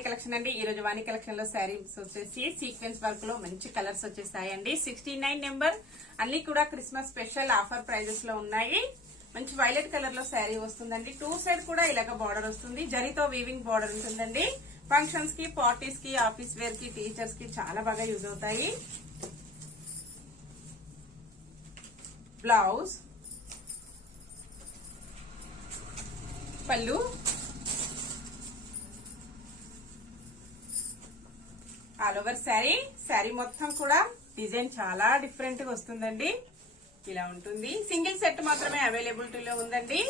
వాణి కలెక్షన్ అండి. ఈ రోజు వాణి కలెక్షన్ లో శారీస్ వచ్చేసి సీక్వెన్స్ వర్క్ లో మంచి కలర్స్ వచ్చేసాయండి. 69 నెంబర్ అన్ని కూడా క్రిస్మస్ స్పెషల్ ఆఫర్ ప్రైజెస్ లో ఉన్నాయి. మంచి వైలెట్ కలర్ లో శారీ వస్తుందండి. టూ సైడ్ కూడా ఇలాగ బార్డర్ వస్తుంది. జరీతో వీవింగ్ బార్డర్ ఉంటుందండి. ఫంక్షన్స్ కి, పార్టీస్ కి, ఆఫీస్ వేర్ కి, టీచర్స్ కి చాలా బాగా యూజ్ అవుతాయి. బ్లౌజ్, పళ్ళు, ఆల్ ఓవర్ శారీ. శారీ మొత్తం కూడా డిజైన్ చాలా డిఫరెంట్ గా వస్తుందండి. ఇలా ఉంటుంది. సింగిల్ సెట్ మాత్రమే అవైలబిలిటీలో ఉందండి.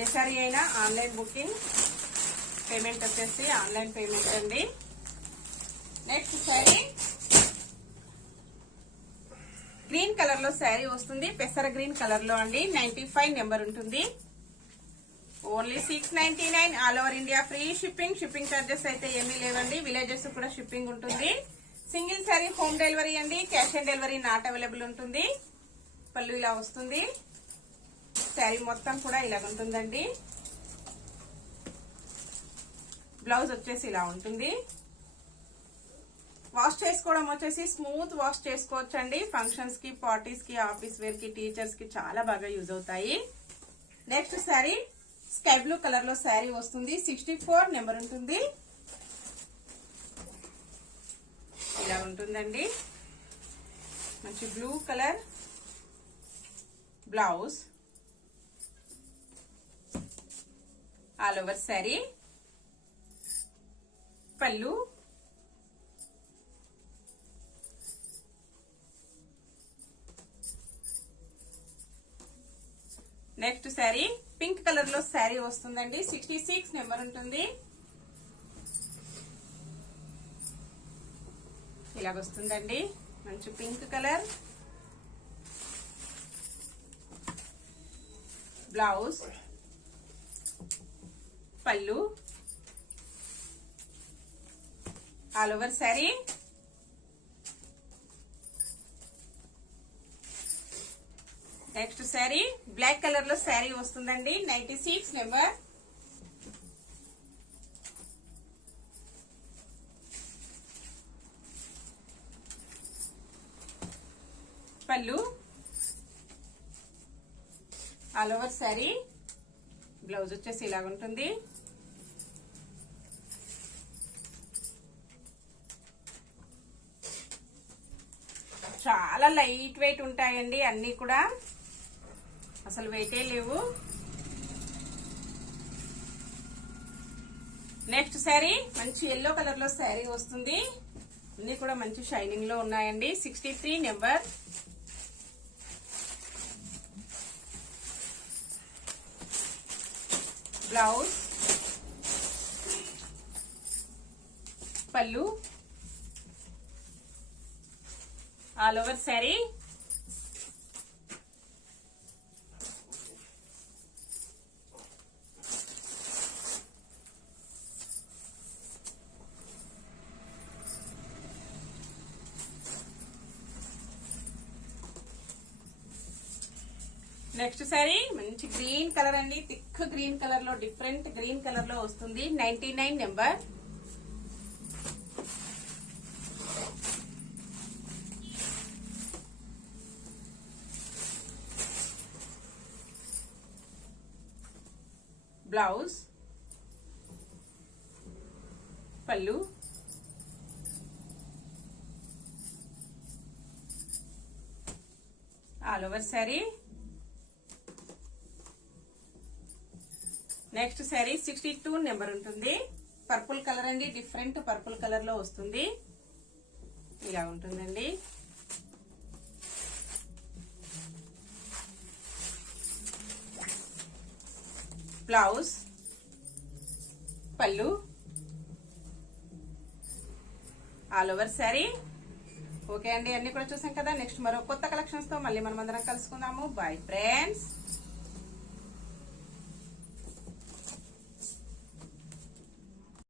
ఏ శారీ అయినా ఆన్లైన్ బుకింగ్, పేమెంట్ వచ్చేసి ఆన్లైన్ పేమెంట్ అండి. నెక్స్ట్ శారీ గ్రీన్ కలర్ లో శారీ వస్తుంది. పెసర గ్రీన్ కలర్ లో అండి. 95 నెంబర్ ఉంటుంది. ఓన్లీ 699 all over India free shipping. Shipping charges అయితే ఏమీ లేవండి. విలేజెస్ కూడా షిప్పింగ్ ఉంటుంది. సింగిల్ శారీ హోమ్ డెలివరీ అండి. Cash on delivery not available ఉంటుంది. పళ్ళు ఇలా వస్తుంది. శారీ మొత్తం కూడా ఇలా ఉంటుందండి. బ్లౌజ్ వచ్చేసి ఇలా ఉంటుంది. వాష్ చేసుకోవడం వచ్చేసి స్మూత్ వాష్ చేసుకోవచ్చు అండి. ఫంక్షన్స్ కి, పార్టీస్ కి, ఆఫీస్ వేర్ కి, టీచర్స్ కి చాలా బాగా యూజ్ అవుతాయి. నెక్స్ట్ శారీ స్కై బ్లూ కలర్ లో శారీ వస్తుంది. 64 నెంబర్ ఉంటుంది. ఇలా ఉంటుందండి. మంచి blue colour blouse, all over sari, పళ్ళు, నెక్స్ట్ శారీ పింక్ కలర్ లో శారీ వస్తుందండి. 66 నెంబర్ ఉంటుంది. ఇలాగొస్తుందండి. మంచి పింక్ కలర్ బ్లౌజ్, పళ్ళు, all over sari. Next sari black colour లో శారీ వస్తుందండి. 96 నెంబర్. పళ్ళు, ఆల్ ఓవర్ శారీ. బ్లౌజ్ వచ్చేసి ఇలాగ ఉంటుంది. చాలా లైట్ వెయిట్ ఉంటాయండి. అన్ని కూడా అసలు వెయిటే లేవు. నెక్స్ట్ శారీ మంచి ఎల్లో కలర్ లో శారీ వస్తుంది. అన్ని కూడా మంచి షైనింగ్ లో ఉన్నాయండి. 63 నెంబర్. బ్లౌజ్, పళ్ళు, all over sari. Next sari మంచి గ్రీన్ కలర్ అండి. థిక్ గ్రీన్ కలర్ లో, డిఫరెంట్ గ్రీన్ కలర్ లో వస్తుంది. 99 నెంబర్. బ్లౌజ్, పళ్ళు, all over sari. Next sari 62 నెంబర్ ఉంటుంది. పర్పుల్ కలర్ అండి. డిఫరెంట్ పర్పుల్ కలర్ లో వస్తుంది. ఇలా ఉంటుందండి. బ్లౌజ్, పళ్ళు, ఆల్ ఓవర్ శారీ. ఓకే అండి, అన్ని కూడా చూసాం కదా. నెక్స్ట్ మరో కొత్త కలెక్షన్స్ తో మళ్ళీ మనం అందరం కలుసుకుందాము. Bye friends.